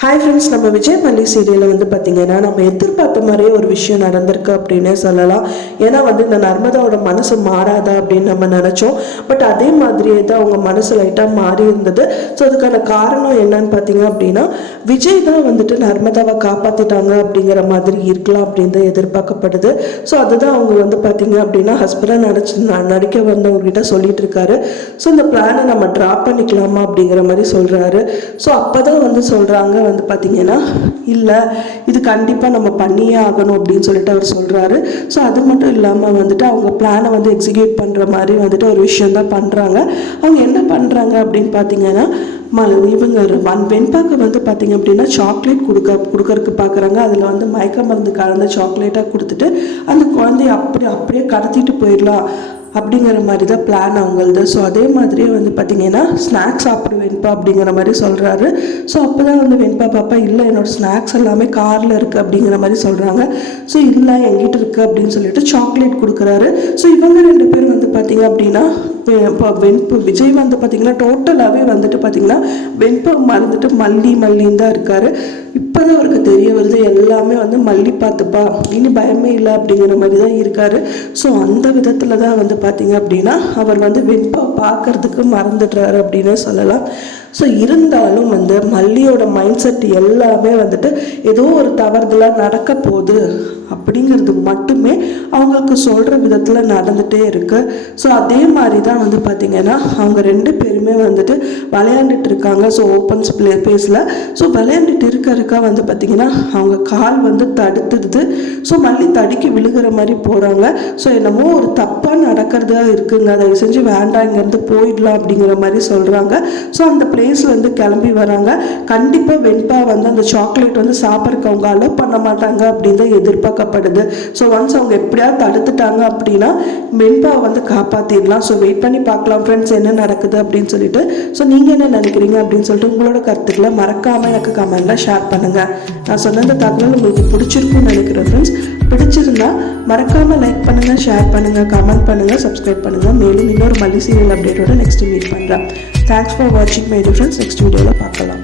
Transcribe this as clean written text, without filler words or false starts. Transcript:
Hi friends, நம்ம விஜய் மல்லி சீரியலில் வந்து பார்த்திங்கன்னா நம்ம எதிர்பார்த்த மாதிரியே ஒரு விஷயம் நடந்திருக்கு அப்படின்னே சொல்லலாம். ஏன்னா வந்து இந்த நர்மதாவோட மனசு மாறாதா அப்படின்னு நம்ம நினச்சோம். பட் அதே மாதிரியே தான் அவங்க மனசு லைட்டாக மாறி இருந்தது. ஸோ அதுக்கான காரணம் என்னன்னு பார்த்தீங்க அப்படின்னா, விஜய் தான் வந்துட்டு நர்மதாவை காப்பாற்றிட்டாங்க அப்படிங்கிற மாதிரி இருக்கலாம் அப்படின்னு தான் எதிர்பார்க்கப்படுது. ஸோ அதுதான் அவங்க வந்து பார்த்திங்க அப்படின்னா ஹஸ்பண்டாக நடிக்க வந்தவங்ககிட்ட சொல்லிட்டு இருக்காரு. ஸோ இந்த பிளானை நம்ம ட்ராப் பண்ணிக்கலாமா அப்படிங்கிற மாதிரி சொல்கிறாரு. ஸோ அப்போ தான் வந்து சொல்கிறாங்க வந்து பார்த்தீங்கன்னா, இல்லை இது கண்டிப்பாக நம்ம பண்ணியே ஆகணும் அப்படின்னு சொல்லிட்டு அவர் சொல்கிறாரு. ஸோ அது மட்டும் இல்லாமல் வந்துட்டு அவங்க பிளானை வந்து எக்ஸிக்யூட் பண்ணுற மாதிரி வந்துட்டு ஒரு விஷயம் தான் பண்ணுறாங்க. அவங்க என்ன பண்ணுறாங்க அப்படின்னு பார்த்தீங்கன்னா, இவங்க வெண்பாக்கு வந்து பார்த்தீங்க அப்படின்னா சாக்லேட் கொடுக்கறதுக்கு பார்க்குறாங்க. அதில் வந்து மயக்க மருந்து கலந்த சாக்லேட்டாக கொடுத்துட்டு அந்த குழந்தைய அப்படியே கடத்திட்டு போயிடலாம் அப்படிங்கிற மாதிரி தான் பிளான் அவங்களது. ஸோ அதே மாதிரியே வந்து பார்த்திங்கன்னா ஸ்நாக்ஸ் சாப்பிடு வெண்பா அப்படிங்கிற மாதிரி சொல்கிறாரு. ஸோ அப்போ தான் வந்து வெண்பா பாப்பா இல்லை என்னோடய ஸ்நாக்ஸ் எல்லாமே காரில் இருக்குது அப்படிங்கிற மாதிரி சொல்கிறாங்க. ஸோ இல்லை எங்கிட்ட இருக்குது அப்படின்னு சொல்லிட்டு சாக்லேட் கொடுக்குறாரு. ஸோ இவங்க ரெண்டு பேரும் வந்து பார்த்திங்க அப்படின்னா இப்போ விஜய் வந்து பார்த்திங்கன்னா டோட்டலாகவே வந்துட்டு பார்த்திங்கன்னா வெண்பா மறந்துட்டு மல்லின்னு தான் இருக்கார். இப்போ தான் அவருக்கு தெரிய வருது எல்லாமே வந்து மல்லி பார்த்துப்பா இனி பயமே இல்லை அப்படிங்கிற மாதிரி தான் இருக்கார். ஸோ அந்த விதத்தில் தான் வந்து பார்த்திங்க அப்படின்னா அவர் வந்து வெண்பா பார்க்கறதுக்கு மறந்துடுறாரு அப்படின்னு சொல்லலாம். ஸோ இருந்தாலும் வந்து மல்லியோட மைண்ட் செட் எல்லாமே வந்துட்டு ஏதோ ஒரு தவறுதலாக நடக்க போகுது அப்படிங்கிறது மட்டுமே அவங்களுக்கு சொல்கிற விதத்தில் நடந்துகிட்டே இருக்குது. ஸோ அதே மாதிரி தான் வந்து பார்த்திங்கன்னா அவங்க ரெண்டு பேருமே வந்துட்டு விளையாண்டுட்டு இருக்காங்க. ஸோ ஓப்பன் ஸ்பேஸில் ஸோ விளையாண்டுட்டு இருக்கா வந்து பார்த்திங்கன்னா அவங்க கால் வந்து தடுத்துடுது. ஸோ மல்லி தடுக்கி விழுகிற மாதிரி போகிறாங்க. ஸோ என்னமோ ஒரு தப்பாக நடக்கிறதா இருக்குங்க, அதை செஞ்சு வேண்டாம் இங்கேருந்து போயிடலாம் அப்படிங்கிற மாதிரி சொல்கிறாங்க. ஸோ அந்த பிளேஸ்லேருந்து கிளம்பி வராங்க. கண்டிப்பாக வெண்பா வந்து அந்த சாக்லேட் வந்து சாப்பிட்றதுக்கு அவங்க அலோவ் பண்ண மாட்டாங்க அப்படின்னு தான் எதிர்பார்க்கப்படுது. ஸோ ஒன்ஸ் அவங்க எப்படியாவது தடுத்துட்டாங்க அப்படின்னா வெண்பாவை வந்து காப்பாற்றிடலாம். ஸோ வெயிட் பண்ணி பார்க்கலாம் ஃப்ரெண்ட்ஸ் என்ன நடக்குது அப்படின்னு சொல்லிட்டு. ஸோ நீங்கள் என்ன நினைக்கிறீங்க அப்படின்னு சொல்லிட்டு உங்களோட கருத்துக்களை மறக்காமல் எனக்கு கமெண்ட்டில் ஷேர் பண்ணுங்கள். நான் சொன்ன இந்த தகவல் உங்களுக்கு பிடிச்சிருக்குன்னு நினைக்கிறேன் ஃப்ரெண்ட்ஸ். பிடிச்சிருந்தா மறக்காமல் லைக் பண்ணுங்கள், ஷேர் பண்ணுங்கள், கமெண்ட் பண்ணுங்கள், சப்ஸ்கிரைப் பண்ணுங்கள். மேலும் இன்னொரு மல்லி சீரியல் அப்டேட்டோட நெக்ஸ்ட் மீட் பண்ணுறேன். தேங்க்ஸ் ஃபார் வாட்சிங் மை டியர் ஃப்ரெண்ட்ஸ். நெக்ஸ்ட் வீடியோவில் பார்க்கலாம்.